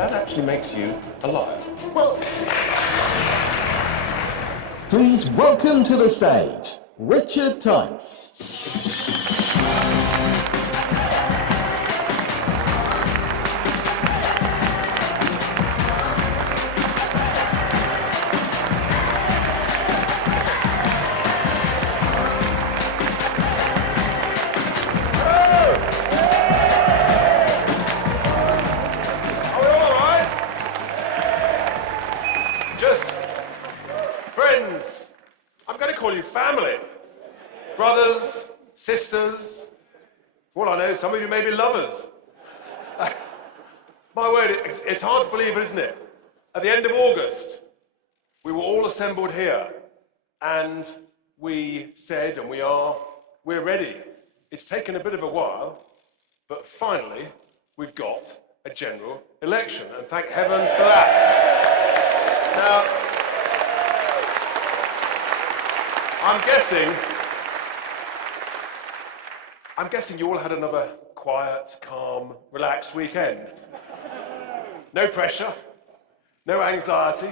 that actually makes you a liar. Well, Please welcome to the stage, Richard Tice. Family, brothers, sisters, for all I know, some of you may be lovers. My word, it's hard to believe, isn't it? At the end of August, we were all assembled here, and we said, and we're ready. It's taken a bit of a while, but finally, we've got a general election, and thank heavens for that. Now, I'm guessing you all had another quiet, calm, relaxed weekend. No pressure, no anxiety,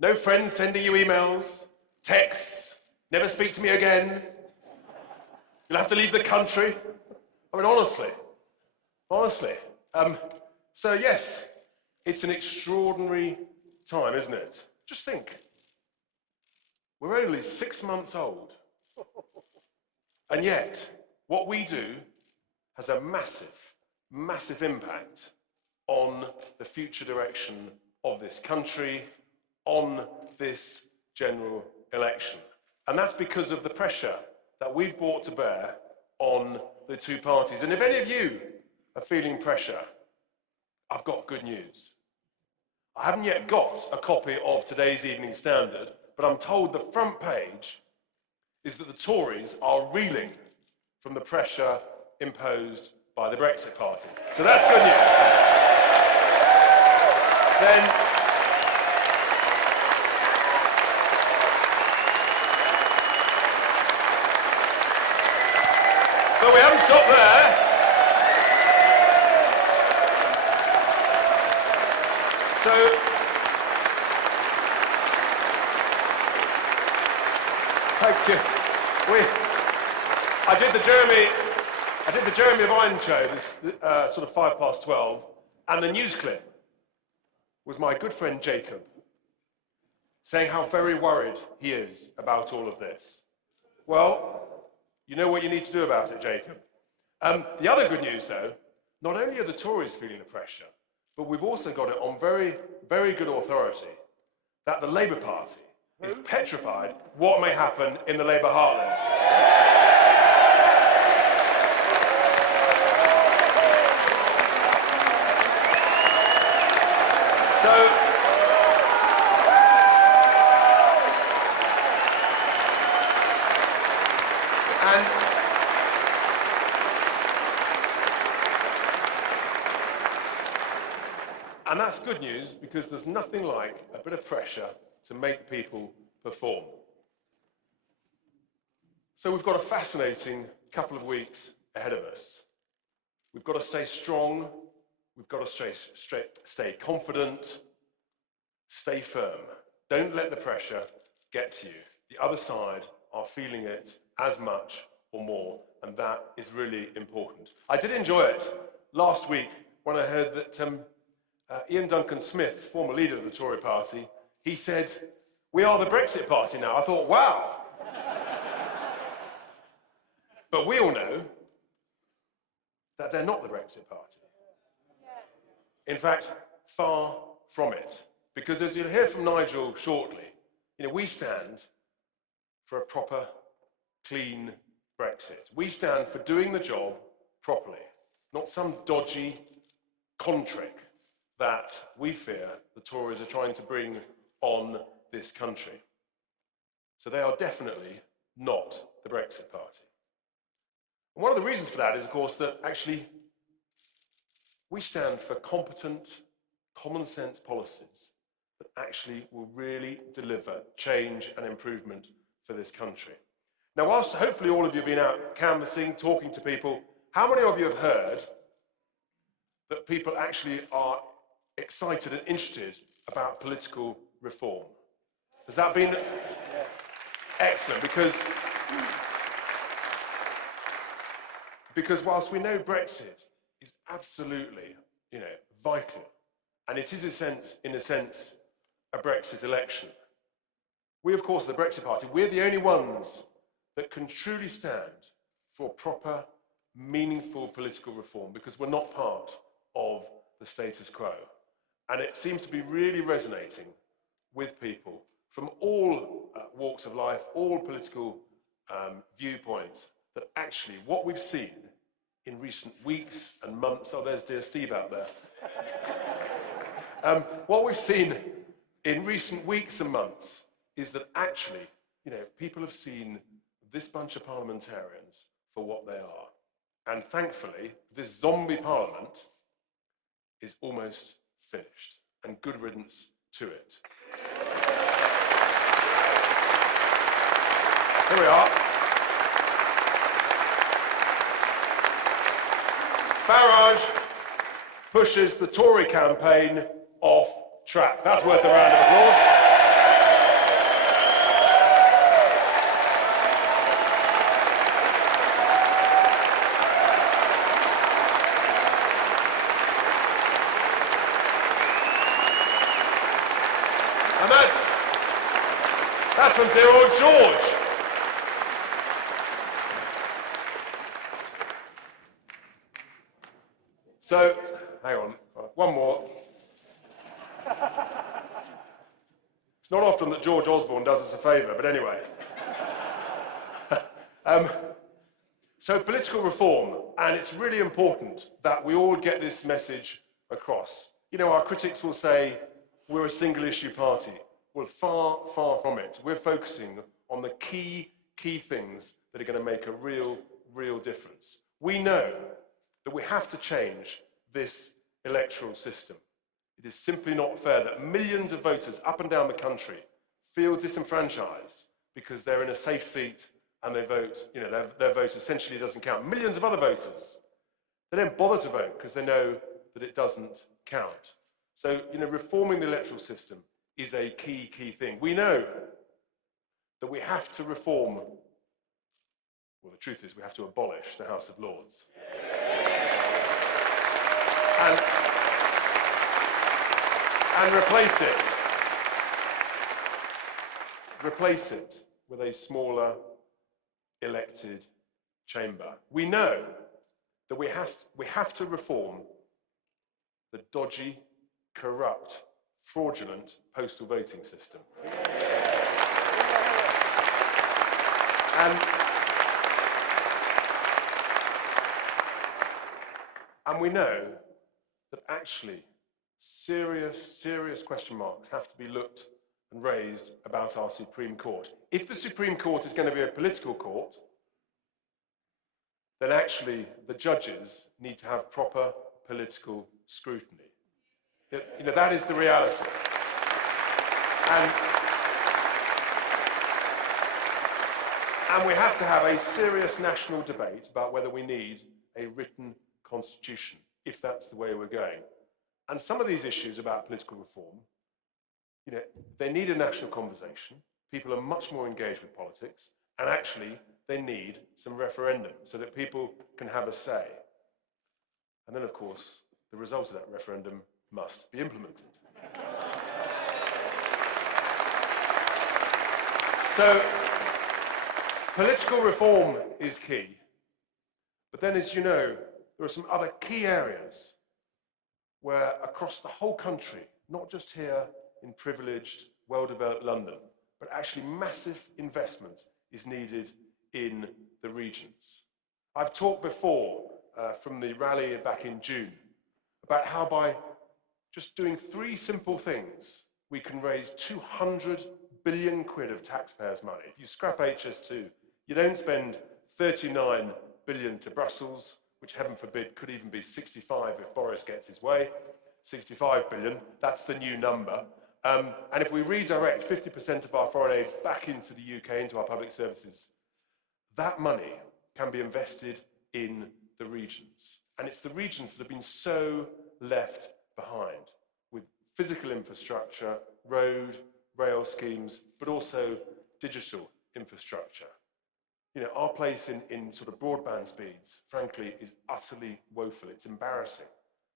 no friends sending you emails, texts, never speak to me again, you'll have to leave the country. I mean, honestly. So yes, it's an extraordinary time, isn't it? Just think. We're only 6 months old, and yet what we do has a massive, massive impact on the future direction of this country, on this general election. And that's because of the pressure that we've brought to bear on the two parties. And if any of you are feeling pressure, I've got good news. I haven't yet got a copy of today's Evening Standard, but I'm told the front page is that the Tories are reeling from the pressure imposed by the Brexit Party. So that's good news. But we haven't stopped there. Thank you. I did the Jeremy Vine show, this sort of 12:05, and the news clip was my good friend Jacob saying how very worried he is about all of this. Well, you know what you need to do about it, Jacob. The other good news, though, not only are the Tories feeling the pressure, but we've also got it on very, very good authority that the Labour Party is petrified what may happen in the Labour heartlands. And that's good news because there's nothing like a bit of pressure to make people perform. So we've got a fascinating couple of weeks ahead of us. We've got to stay strong, we've got to stay confident, stay firm. Don't let the pressure get to you. The other side are feeling it as much or more, and that is really important. I did enjoy it last week when I heard that Ian Duncan Smith, former leader of the Tory party, he said, "We are the Brexit Party now." I thought, wow. But we all know that they're not the Brexit Party. In fact, far from it. Because as you'll hear from Nigel shortly, we stand for a proper, clean Brexit. We stand for doing the job properly, not some dodgy con trick that we fear the Tories are trying to bring on this country. So they are definitely not the Brexit Party. And one of the reasons for that is, of course, that actually we stand for competent, common sense policies that actually will really deliver change and improvement for this country. Now, whilst hopefully all of you have been out canvassing, talking to people, how many of you have heard that people actually are excited and interested about political reform. Has that been excellent? Because whilst we know Brexit is absolutely, vital, and it is in a sense a Brexit election, we, of course, the Brexit Party, we're the only ones that can truly stand for proper, meaningful political reform, because we're not part of the status quo. And it seems to be really resonating with people from all walks of life, all political viewpoints, that actually what we've seen in recent weeks and months, oh, there's dear Steve out there. What we've seen in recent weeks and months is that actually, people have seen this bunch of parliamentarians for what they are. And thankfully, this zombie parliament is almost finished. And good riddance to it. Here we are. Farage pushes the Tory campaign off track. That's worth a round of applause. And that's from dear old George. So, hang on, one more. It's not often that George Osborne does us a favour, but anyway. So political reform, and it's really important that we all get this message across. Our critics will say we're a single issue party. Well, far, far from it. We're focusing on the key things that are going to make a real difference. We know that we have to change this electoral system. It is simply not fair that millions of voters up and down the country feel disenfranchised because they're in a safe seat and they vote, their vote essentially doesn't count. Millions of other voters, they don't bother to vote because they know that it doesn't count. So, reforming the electoral system is a key thing. We know that we have to reform, well, the truth is we have to abolish the House of Lords. And replace it with a smaller elected chamber. We know that we have to reform the dodgy, corrupt, fraudulent postal voting system. And we know that actually serious question marks have to be looked and raised about our Supreme Court. If the Supreme Court is going to be a political court, then actually the judges need to have proper political scrutiny. That is the reality. And we have to have a serious national debate about whether we need a written constitution, if that's the way we're going. And some of these issues about political reform, they need a national conversation. People are much more engaged with politics, and actually they need some referendum so that people can have a say. And then, of course, the result of that referendum must be implemented. So, political reform is key. But then, as you know, there are some other key areas where across the whole country, not just here in privileged, well-developed London, but actually massive investment is needed in the regions. I've talked before from the rally back in June about how by just doing 3 simple things, we can raise 200 billion quid of taxpayers' money. If you scrap HS2, you don't spend 39 billion to Brussels, which heaven forbid could even be 65 if Boris gets his way. 65 billion, that's the new number. And if we redirect 50% of our foreign aid back into the UK, into our public services, that money can be invested in the regions. And it's the regions that have been so left behind. physical infrastructure, road, rail schemes, but also digital infrastructure. You know, our place in sort of broadband speeds, frankly, is utterly woeful. It's embarrassing.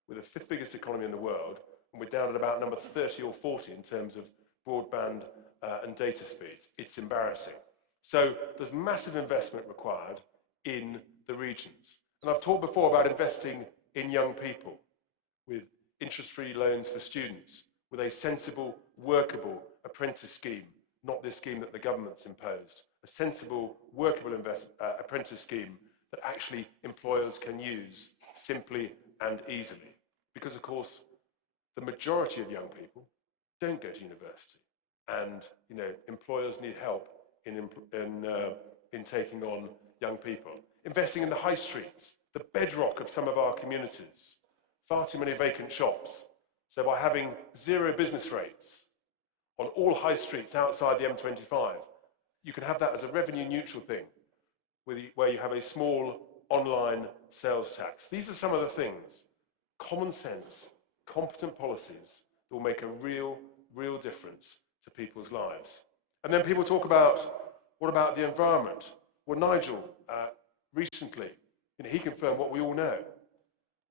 We're the 5th biggest economy in the world, and we're down at about number 30 or 40 in terms of broadband and data speeds. It's embarrassing. So there's massive investment required in the regions. And I've talked before about investing in young people with interest-free loans for students, with a sensible, workable apprentice scheme, not this scheme that the government's imposed, a sensible, workable apprentice scheme that actually employers can use simply and easily. Because, of course, the majority of young people don't go to university. And, you know, employers need help in taking on young people. Investing in the high streets, the bedrock of some of our communities. Far too many vacant shops. So by having 0 business rates on all high streets outside the M25, you can have that as a revenue neutral thing, where you have a small online sales tax. These are some of the things, common sense, competent policies that will make a real difference to people's lives. And then people talk about, what about the environment? Well, Nigel, recently, you know, he confirmed what we all know.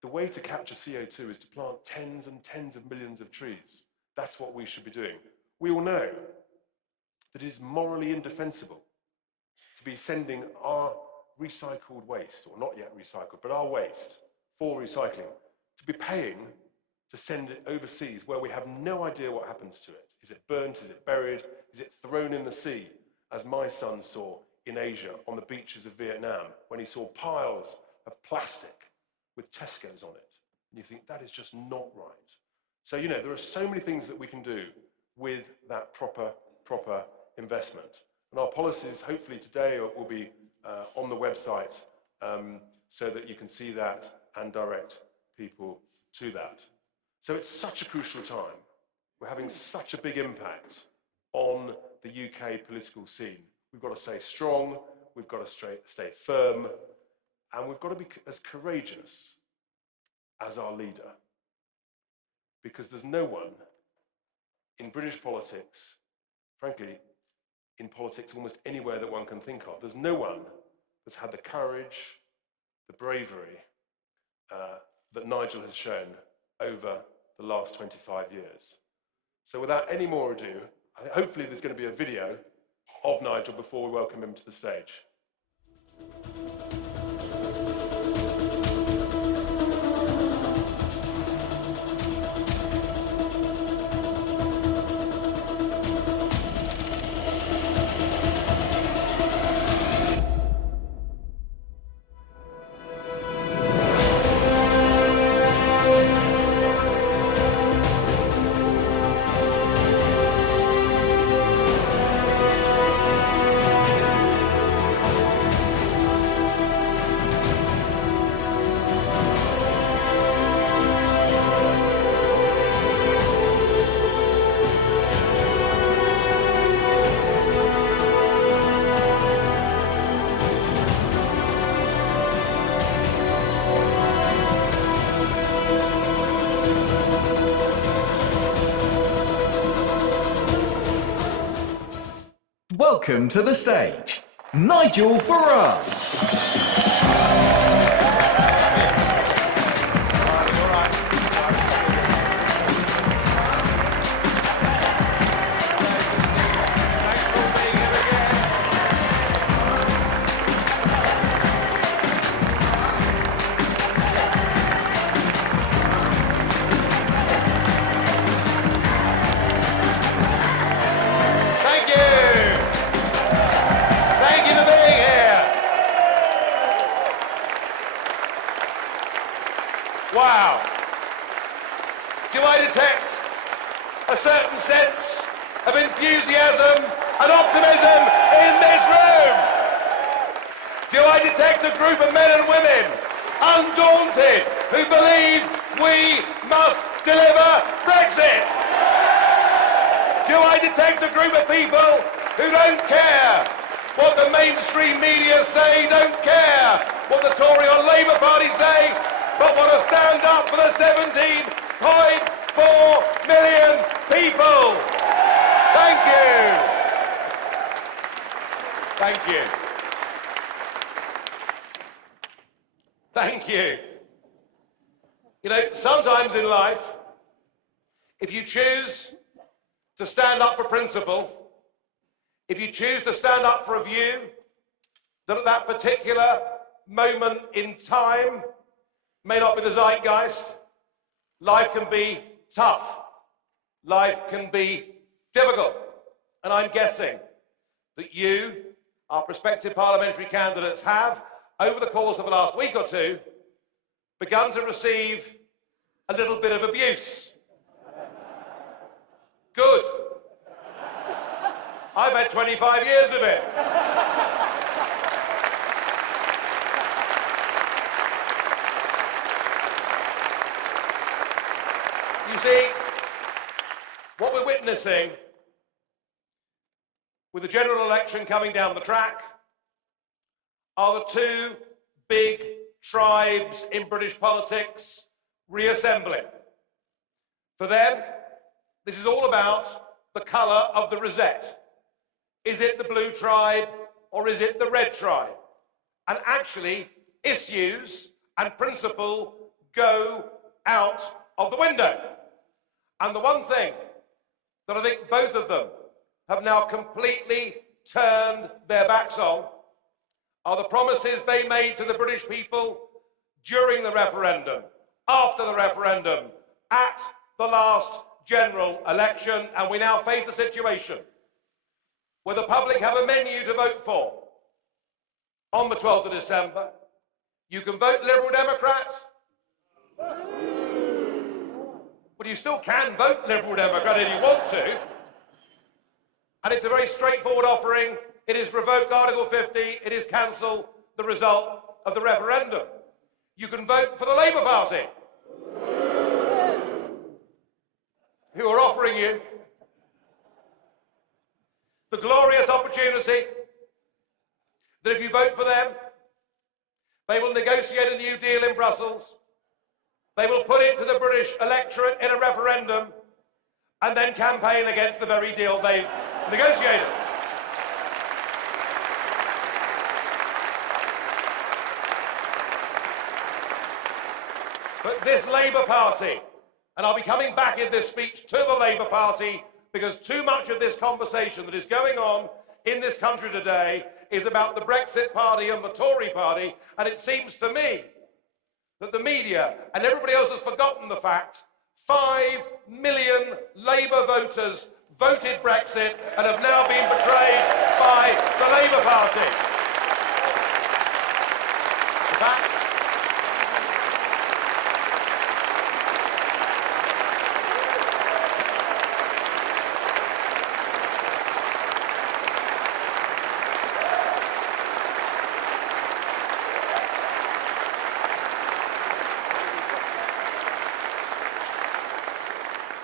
The way to capture CO2 is to plant tens and tens of millions of trees. That's what we should be doing. We all know that it is morally indefensible to be sending our recycled waste, or not yet recycled, but our waste for recycling, to be paying to send it overseas where we have no idea what happens to it. Is it burnt? Is it buried? Is it thrown in the sea, as my son saw in Asia on the beaches of Vietnam when he saw piles of plastic with Tesco's on it? And you think, that is just not right. So, you know, there are so many things that we can do with that proper investment. And our policies, hopefully today, will be on the website so that you can see that and direct people to that. So it's such a crucial time. We're having such a big impact on the UK political scene. We've got to stay strong, we've got to stay firm, and we've got to be as courageous as our leader. Because there's no one in British politics, frankly, in politics almost anywhere that one can think of, there's no one that's had the courage, the bravery that Nigel has shown over the last 25 years. So without any more ado, hopefully there's going to be a video of Nigel before we welcome him to the stage. Welcome to the stage, Nigel Farage. Wow. Do I detect a certain sense of enthusiasm and optimism in this room? Do I detect a group of men and women, undaunted, who believe we must deliver Brexit? Do I detect a group of people who don't care what the mainstream media say, don't care what the Tory or Labour Party say, but want to stand up for the 17.4 million people. Thank you. Thank you. Thank you. You know, sometimes in life, if you choose to stand up for principle, if you choose to stand up for a view that at that particular moment in time may not be the zeitgeist, life can be tough. Life can be difficult. And I'm guessing that you, our prospective parliamentary candidates, have, over the course of the last week or two, begun to receive a little bit of abuse. Good. I've had 25 years of it. You see, what we're witnessing with the general election coming down the track are the two big tribes in British politics reassembling. For them, this is all about the colour of the rosette. Is it the blue tribe or is it the red tribe? And actually, issues and principle go out of the window. And the one thing that I think both of them have now completely turned their backs on are the promises they made to the British people during the referendum, after the referendum, at the last general election, and we now face a situation where the public have a menu to vote for. On the 12th of December, you can vote Liberal Democrat, but you still can vote Liberal Democrat if you want to. And it's a very straightforward offering. It is revoke Article 50. It is cancel the result of the referendum. You can vote for the Labour Party, who are offering you the glorious opportunity that if you vote for them, they will negotiate a new deal in Brussels, they will put it to the British electorate in a referendum, and then campaign against the very deal they've negotiated. But this Labour Party, and I'll be coming back in this speech to the Labour Party, because too much of this conversation that is going on in this country today is about the Brexit Party and the Tory Party, and it seems to me that the media and everybody else has forgotten the fact 5 million Labour voters voted Brexit and have now been betrayed by the Labour Party. In fact,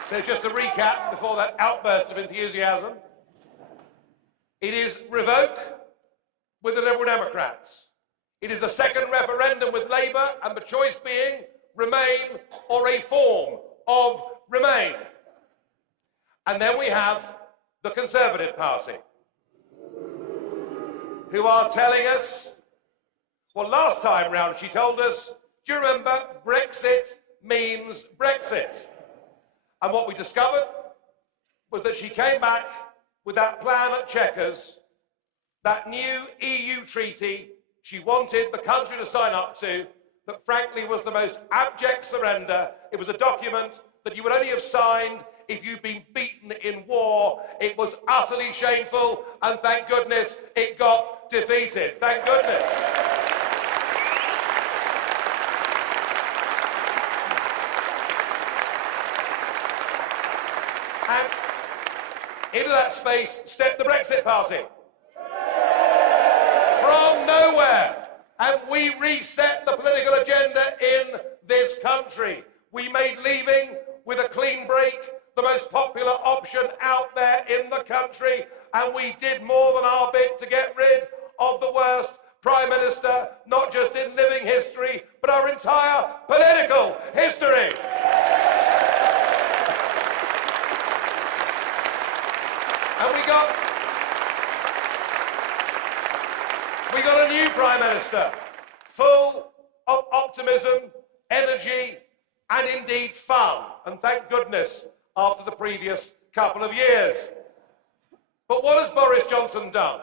so just to recap before that outburst of enthusiasm, it is revoke with the Liberal Democrats. It is a second referendum with Labour, and the choice being Remain or a form of Remain. And then we have the Conservative Party, who are telling us, well, last time round she told us, do you remember, Brexit means Brexit. And what we discovered was that she came back with that plan at Chequers, that new EU treaty she wanted the country to sign up to, that frankly was the most abject surrender. It was a document that you would only have signed if you'd been beaten in war. It was utterly shameful, and thank goodness it got defeated. Thank goodness. And into that space stepped the Brexit Party. From nowhere. And we reset the political agenda in this country. We made leaving with a clean break the most popular option out there in the country. And we did more than our bit to get rid of the worst Prime Minister, not just in living history, but our entire political history. And we got a new Prime Minister, full of optimism, energy, and indeed fun. And thank goodness, after the previous couple of years. But what has Boris Johnson done?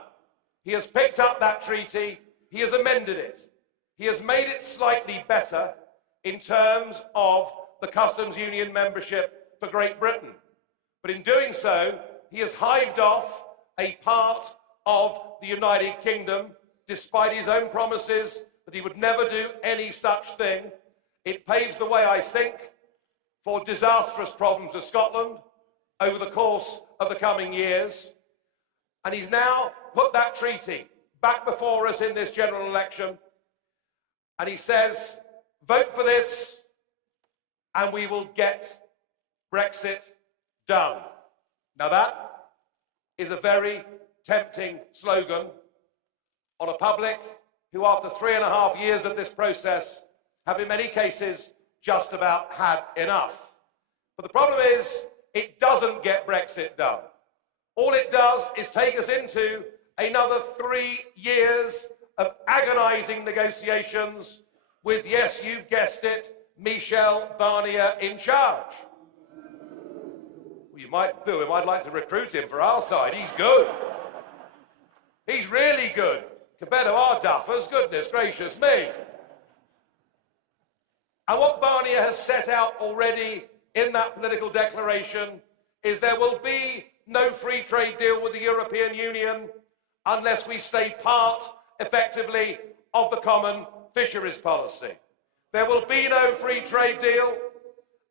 He has picked up that treaty, he has amended it. He has made it slightly better in terms of the customs union membership for Great Britain. But in doing so, he has hived off a part of the United Kingdom, despite his own promises that he would never do any such thing. It paves the way, I think, for disastrous problems with Scotland over the course of the coming years. And he's now put that treaty back before us in this general election. And he says, vote for this and we will get Brexit done. Now that is a very tempting slogan on a public who, after 3.5 years of this process, have in many cases just about had enough. But the problem is, it doesn't get Brexit done. All it does is take us into another 3 years of agonising negotiations with, yes, you've guessed it, Michel Barnier in charge. Well, you might do him. I'd like to recruit him for our side. He's good. He's really good. Compared to our duffers, goodness gracious me. And what Barnier has set out already in that political declaration is there will be no free trade deal with the European Union unless we stay part, effectively, of the common fisheries policy. There will be no free trade deal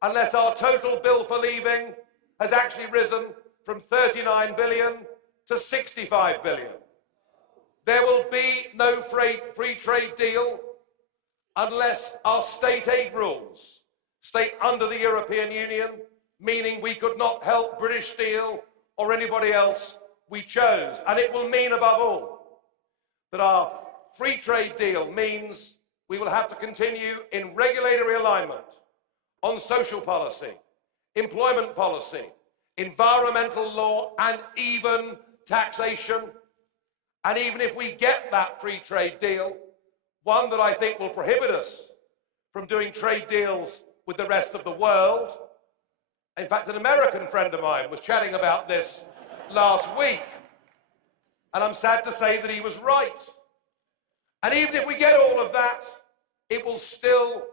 unless our total bill for leaving has actually risen from 39 billion to 65 billion. There will be no free trade deal unless our state aid rules stay under the European Union, meaning we could not help British Steel or anybody else we chose. And it will mean, above all, that our free trade deal means we will have to continue in regulatory alignment on social policy, employment policy, environmental law, and even taxation. And even if we get that free trade deal, one that I think will prohibit us from doing trade deals with the rest of the world. In fact, an American friend of mine was chatting about this last week, and I'm sad to say that he was right. And even if we get all of that, it will still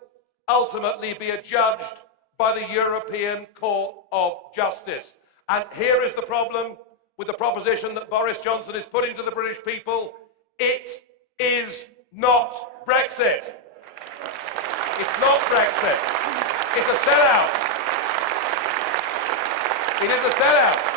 ultimately be adjudged by the European Court of Justice. And here is the problem with the proposition that Boris Johnson is putting to the British people. It is not Brexit. It's not Brexit. It's a sellout. It is a sellout.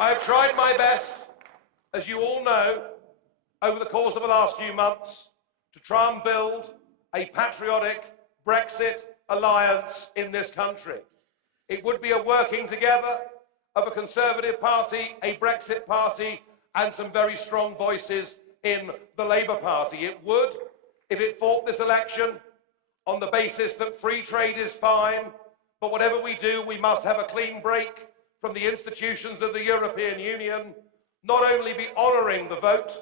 I have tried my best, as you all know, over the course of the last few months, to try and build a patriotic Brexit alliance in this country. It would be a working together of a Conservative Party, a Brexit Party, and some very strong voices in the Labour Party. It would, if it fought this election on the basis that free trade is fine, but whatever we do, we must have a clean break from the institutions of the European Union, not only be honouring the vote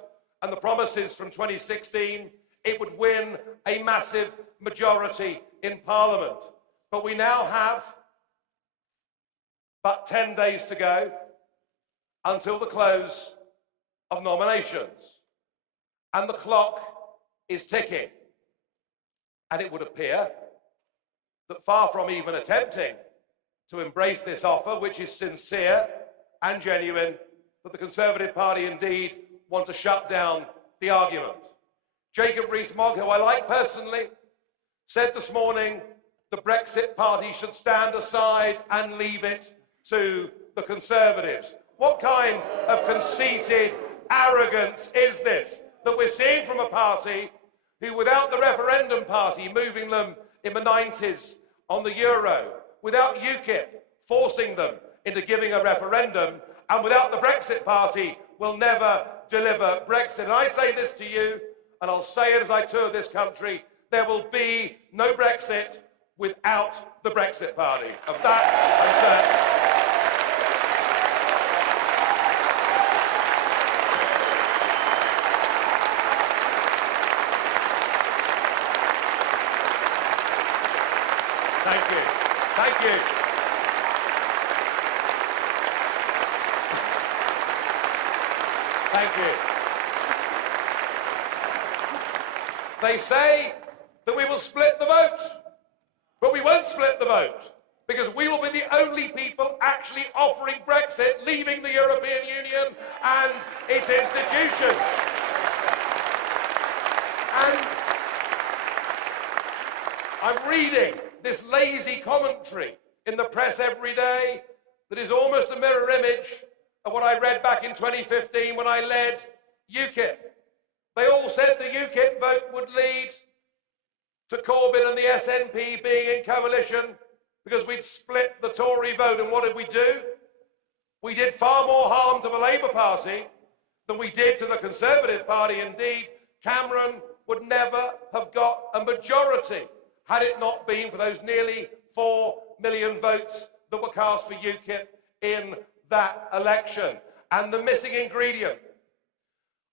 and the promises from 2016, it would win a massive majority in Parliament. But we now have but 10 days to go until the close of nominations. And the clock is ticking. And it would appear that, far from even attempting to embrace this offer, which is sincere and genuine, that the Conservative Party indeed want to shut down the argument. Jacob Rees-Mogg, who I like personally, said this morning the Brexit Party should stand aside and leave it to the Conservatives. What kind of conceited arrogance is this that we're seeing from a party who, without the referendum party moving them in the 90s on the euro, without UKIP forcing them into giving a referendum, and without the Brexit Party, will never deliver Brexit. And I say this to you, and I'll say it as I tour this country, there will be no Brexit without the Brexit Party. Of that, I'm certain. Thank you. Thank you. Thank you. They say that we will split the vote, but we won't split the vote because we will be the only people actually offering Brexit, leaving the European Union and its institutions. And I'm reading this lazy commentary in the press every day that is almost a mirror image of what I read back in 2015 when I led UKIP. They all said the UKIP vote would lead to Corbyn and the SNP being in coalition because we'd split the Tory vote. And what did we do? We did far more harm to the Labour Party than we did to the Conservative Party. Indeed, Cameron would never have got a majority had it not been for those nearly 4 million votes that were cast for UKIP in that election. And the missing ingredient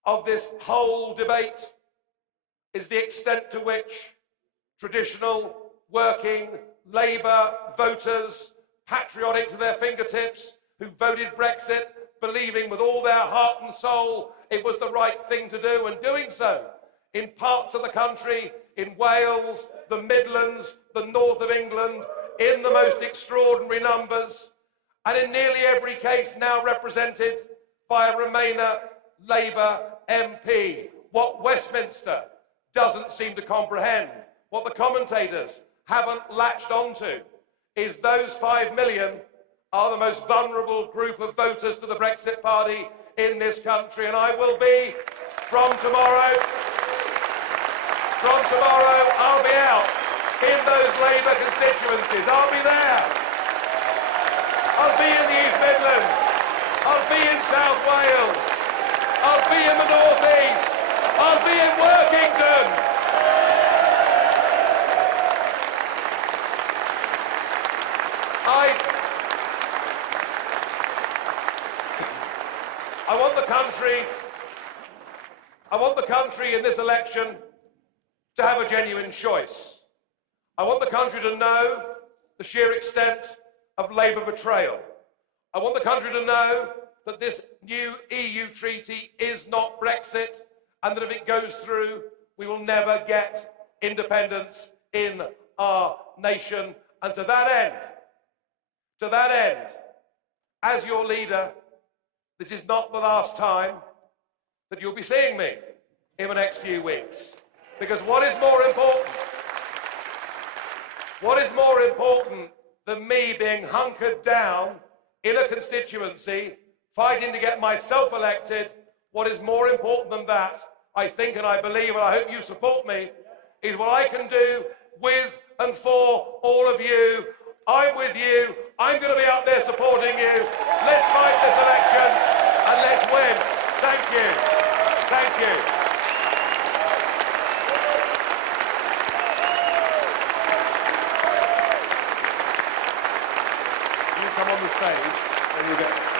of this whole debate is the extent to which traditional working Labour voters, patriotic to their fingertips, who voted Brexit, believing with all their heart and soul it was the right thing to do, and doing so in parts of the country, in Wales, the Midlands, the north of England, in the most extraordinary numbers, and in nearly every case now represented by a Remainer Labour MP. What Westminster doesn't seem to comprehend, what the commentators haven't latched onto, is those 5 million are the most vulnerable group of voters to the Brexit Party in this country. And I will be, from tomorrow, I'll be out in those Labour constituencies. I'll be there. I'll be in the East Midlands. I'll be in South Wales. I'll be in the North East. I'll be in Workington. I want the country in this election to have a genuine choice. I want the country to know the sheer extent of Labour betrayal. I want the country to know that this new EU treaty is not Brexit, and that if it goes through, we will never get independence in our nation. And to that end, as your leader, this is not the last time that you'll be seeing me in the next few weeks. Because what is more important than me being hunkered down in a constituency, fighting to get myself elected? What is more important than that, I think, and I believe, and I hope you support me, is what I can do with and for all of you. I'm with you. I'm going to be out there supporting you. Let's fight this election and let's win. Thank you. Thank you. You come on the stage and you get...